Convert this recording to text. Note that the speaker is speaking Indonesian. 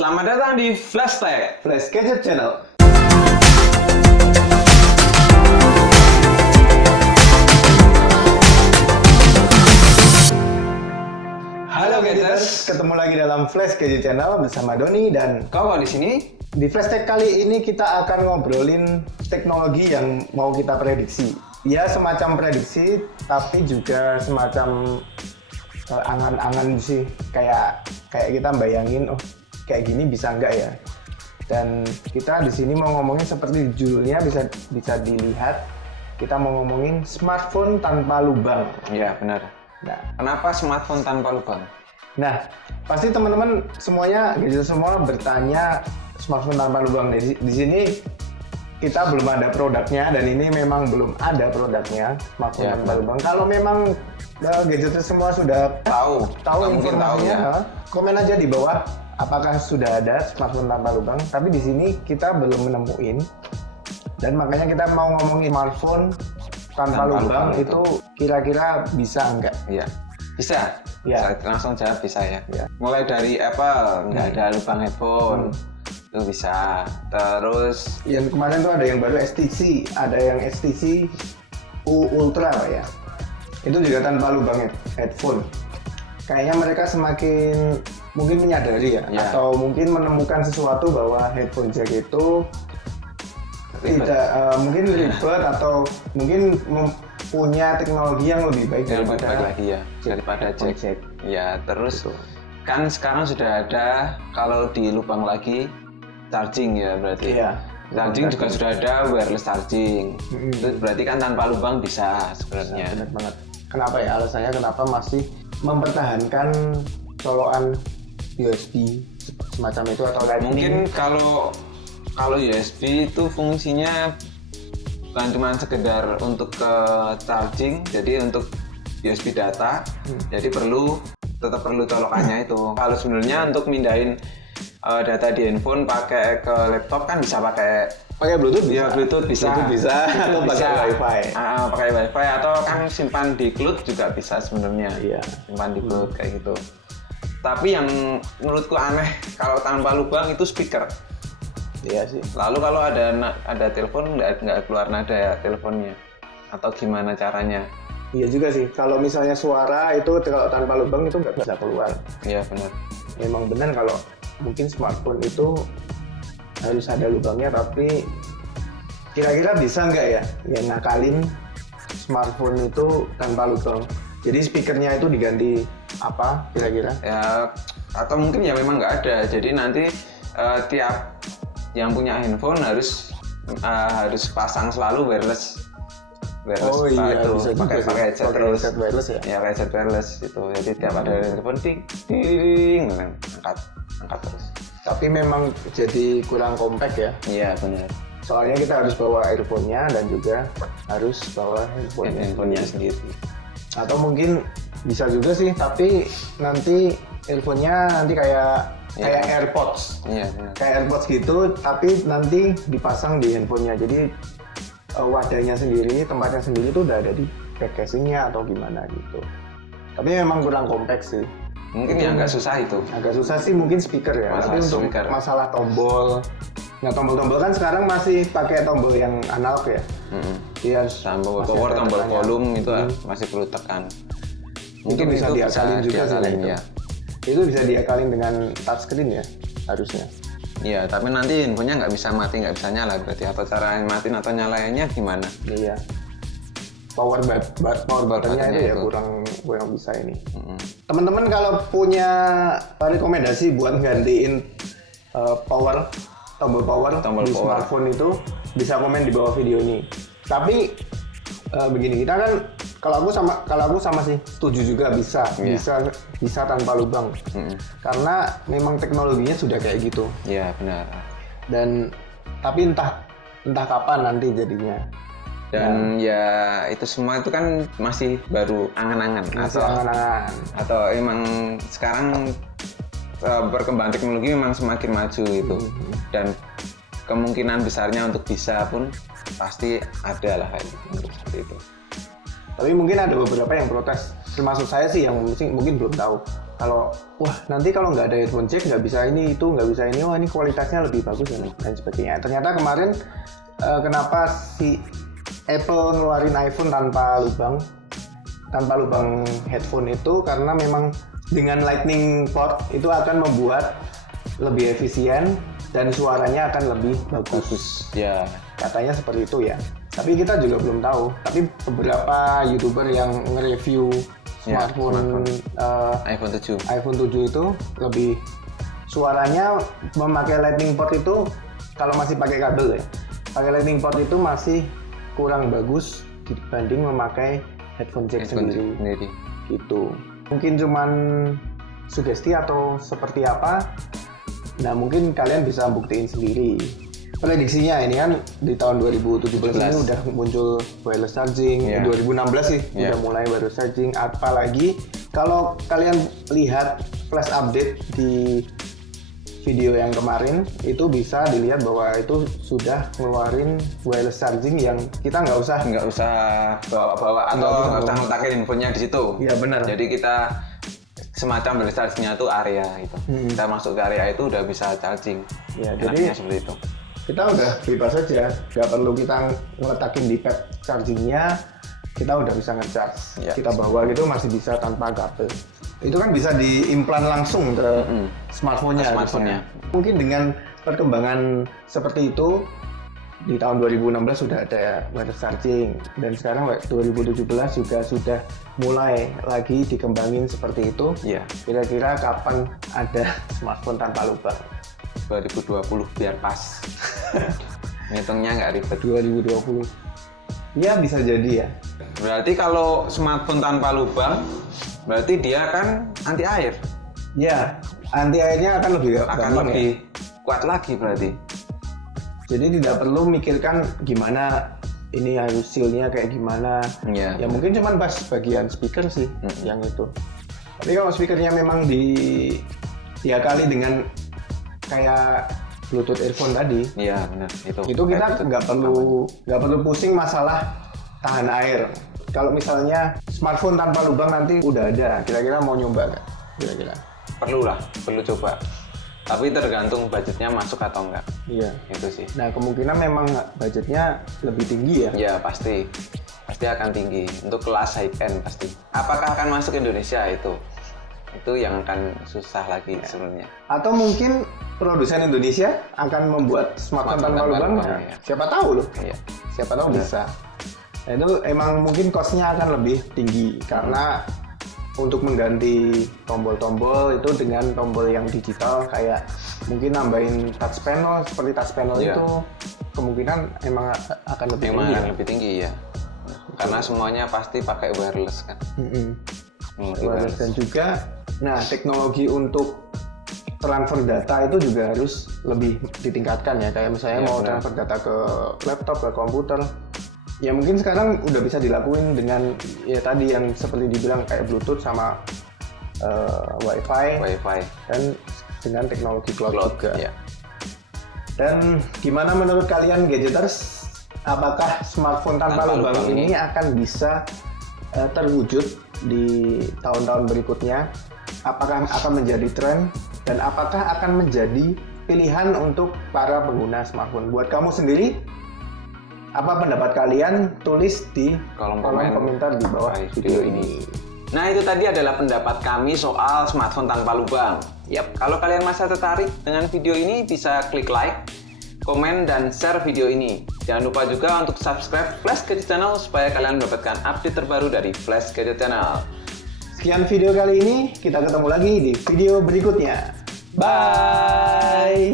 Selamat datang di Flashtag Flash Gadget Channel. Halo Gadgeters, ketemu lagi dalam Flash Gadget Channel bersama Doni dan kau di sini? di Flashtag kali ini kita akan ngobrolin teknologi yang mau kita prediksi. Ya semacam prediksi, tapi juga semacam angan-angan sih. Kayak kita bayangin, oh kayak gini bisa nggak ya? Dan kita di sini mau ngomongin seperti judulnya bisa dilihat, kita mau ngomongin smartphone tanpa lubang. Iya benar. Nah, Kenapa smartphone tanpa lubang? pasti teman-teman semuanya, gadget semua bertanya smartphone tanpa lubang. Di sini kita belum ada produknya dan ini memang belum ada produknya smartphone Ya, tanpa benar. lubang. Kalau memang gadget semua sudah Tahu mungkin tahu informasinya, ya. komen aja di bawah apakah sudah ada smartphone tanpa lubang. Tapi di sini kita belum menemuin dan makanya kita mau ngomongin smartphone tanpa lubang itu kira-kira bisa enggak? Iya. Bisa. Ya. Saya langsung jawab bisa ya. Ya. Mulai dari Apple nggak ada lubang headphone. Itu bisa. Terus Yang kemarin tuh ada yang baru STC, ada yang STC U Ultra Pak, ya. Itu juga tanpa lubang headphone. Kayaknya mereka semakin mungkin menyadari ya, Ya. atau mungkin menemukan sesuatu bahwa headphone jack itu Ribet. tidak mungkin ribet atau mungkin punya teknologi yang lebih baik yang lebih baik daripada lagi ya daripada headphone jack. Ya terus kan sekarang sudah ada kalau di lubang lagi charging ya berarti. Iya. Charging juga sudah ada wireless charging. Mm-mm. Itu berarti kan tanpa lubang bisa sebenarnya. Benar banget. Kenapa ya alasannya kenapa masih mempertahankan colokan USB semacam itu atau Lightning? Mungkin kalau USB itu fungsinya bukan cuma sekedar untuk ke charging, jadi untuk USB data, jadi tetap perlu colokannya itu. Kalau sebenarnya untuk mindahin data di handphone pakai ke laptop kan bisa pakai Bluetooth bisa. ya Bluetooth bisa, Bluetooth bisa atau pakai WiFi. Pakai WiFi atau kan simpan di cloud juga bisa sebenarnya. Iya. Simpan di cloud kayak gitu. Tapi yang menurutku aneh kalau tanpa lubang itu speaker. Iya sih. Lalu kalau ada telepon nggak keluar nada ya teleponnya, atau gimana caranya? Iya juga sih. Kalau misalnya suara itu kalau tanpa lubang itu nggak bisa keluar. Iya benar. Memang benar kalau mungkin smartphone itu harus ada lubangnya, tapi kira-kira bisa nggak ya yang nakalin smartphone itu tanpa lubang? Jadi speakernya itu diganti apa kira-kira? Ya atau mungkin ya memang nggak ada. Jadi nanti tiap yang punya handphone harus pasang selalu wireless Oh iya, itu bisa juga pakai sih. headset Pakai terus headset wireless ya? ya pakai headset wireless itu. Jadi tiap ada telepon ting angkat terus. Tapi memang jadi kurang compact ya. Iya benar. Soalnya kita harus bawa earphone-nya dan juga harus bawa Handphonenya sendiri. Atau mungkin bisa juga sih, tapi nanti earphone-nya nanti kayak AirPods. Iya benar. Kayak AirPods gitu, tapi nanti dipasang di handphonenya. Jadi wadahnya sendiri, tempatnya sendiri itu udah ada di back casing-nya atau gimana gitu. Tapi memang kurang kompleks sih. Mungkin ya nggak susah itu. Agak susah sih mungkin speaker ya. Masalah Tapi untuk speaker. masalah tombol, nah tombol-tombol kan sekarang masih pakai tombol yang analog ya. Dia harus Tombol masih power, ada tombol tekannya. volume itu masih perlu tekan. Mungkin bisa diakalin juga sih diakalin, itu. ya. Itu bisa diakalin dengan touchscreen ya harusnya. Iya, tapi nanti handphonenya nggak bisa mati, nggak bisa nyala berarti. Atau cara matiin atau nyalainnya gimana? Iya. Power buttonnya itu ya itu. kurang bisa ini. Teman-teman kalau punya rekomendasi buat gantiin tombol power Tombol di power. smartphone itu bisa komen di bawah video ini. Tapi begini, kita kan kalau aku sama sih setuju juga bisa tanpa lubang. Karena memang teknologinya sudah kayak gitu. Iya benar. Dan tapi entah kapan nanti jadinya. Dan ya itu semua itu kan masih baru angan-angan Masih angan-angan. atau emang sekarang perkembangan teknologi memang semakin maju gitu. Dan kemungkinan besarnya untuk bisa pun pasti ada lah kayak gitu, seperti itu. Tapi mungkin ada beberapa yang protes, termasuk saya sih yang mungkin belum tahu. kalau wah nanti kalau nggak ada headphone jack nggak bisa ini itu nggak bisa ini, wah ini kualitasnya lebih bagus dan sebagainya. Ternyata kemarin kenapa si Apple ngeluarin iPhone tanpa lubang headphone itu karena memang dengan lightning port itu akan membuat lebih efisien dan suaranya akan lebih bagus. Ya. Katanya seperti itu ya. Tapi kita juga belum tahu. Tapi beberapa YouTuber yang nge-review smartphone iPhone 7 itu lebih suaranya memakai lightning port itu kalau masih pakai kabel ya. Pakai lightning port itu masih kurang bagus dibanding memakai headphone jack sendiri. Gitu. Mungkin cuman sugesti atau seperti apa? Nah, mungkin kalian bisa buktiin sendiri. Prediksinya ini kan di tahun 2017 ini udah muncul wireless charging, 2016 sih udah mulai wireless charging. Apalagi kalau kalian lihat flash update di video yang kemarin itu bisa dilihat bahwa itu sudah ngeluarin wireless charging yang kita nggak usah bawa-bawa atau nggak usah ngetakin infonya di situ. Iya benar. Jadi kita semacam wireless chargingnya itu area gitu. Kita masuk ke area itu udah bisa charging. Ya, jadi seperti itu. Kita udah bebas saja, nggak perlu kita ngeletakin di pad chargingnya, kita udah bisa ngecharge. Kita bawa gitu masih bisa tanpa kabel. Itu kan bisa diimplan langsung ke smartphone-nya. Mungkin dengan perkembangan seperti itu di tahun 2016 sudah ada wireless charging dan sekarang 2017 juga sudah mulai lagi dikembangin seperti itu. Kira-kira kapan ada smartphone tanpa lubang? 2020 biar pas. Ngitungnya nggak ribet. 2020. Ya bisa jadi ya. Berarti kalau smartphone tanpa lubang, berarti dia kan anti air. Ya, anti airnya akan lebih kuat lagi berarti. Jadi tidak perlu mikirkan gimana ini harus seal-nya kayak gimana. Ya mungkin cuman pas bagian speaker sih yang itu. Tapi kalau speakernya memang diakali dengan kayak Bluetooth earphone tadi. Iya benar itu kita nggak perlu pusing masalah tahan air. Kalau misalnya smartphone tanpa lubang nanti udah ada, kira-kira mau nyoba nggak? Kira-kira? Perlu coba. Tapi tergantung budgetnya masuk atau enggak. Iya. Itu sih. Nah kemungkinan memang budgetnya lebih tinggi ya? Iya pasti akan tinggi untuk kelas high end pasti. Apakah akan masuk Indonesia itu yang akan susah lagi sebenarnya. Atau mungkin produsen Indonesia akan membuat smartphone tanpa lubang. Ya. Siapa tahu loh. Iya. Siapa tahu bisa. Nah, itu emang mungkin cost-nya akan lebih tinggi karena untuk mengganti tombol-tombol itu dengan tombol yang digital kayak mungkin nambahin touch panel seperti touch panel itu kemungkinan emang akan lebih tinggi ya. Karena semuanya pasti pakai wireless kan. Wireless dan juga teknologi untuk transfer data itu juga harus lebih ditingkatkan ya. Kayak misalnya mau transfer data ke laptop, ke komputer. Ya mungkin sekarang udah bisa dilakuin dengan ya tadi yang seperti dibilang kayak Bluetooth sama Wi-Fi dan dengan teknologi cloud juga. Ya. Dan gimana menurut kalian gadgeters? Apakah smartphone tanpa lubang ini akan bisa terwujud di tahun-tahun berikutnya? Apakah akan menjadi tren dan apakah akan menjadi pilihan untuk para pengguna smartphone? Buat kamu sendiri, apa pendapat kalian? Tulis di kolom komentar di bawah video ini. Nah, itu tadi adalah pendapat kami soal smartphone tanpa lubang. Kalau kalian masih tertarik dengan video ini, bisa klik like, komen, dan share video ini. Jangan lupa juga untuk subscribe Flash Gadget Channel supaya kalian mendapatkan update terbaru dari Flash Gadget Channel. Sekian video kali ini, kita ketemu lagi di video berikutnya. Bye!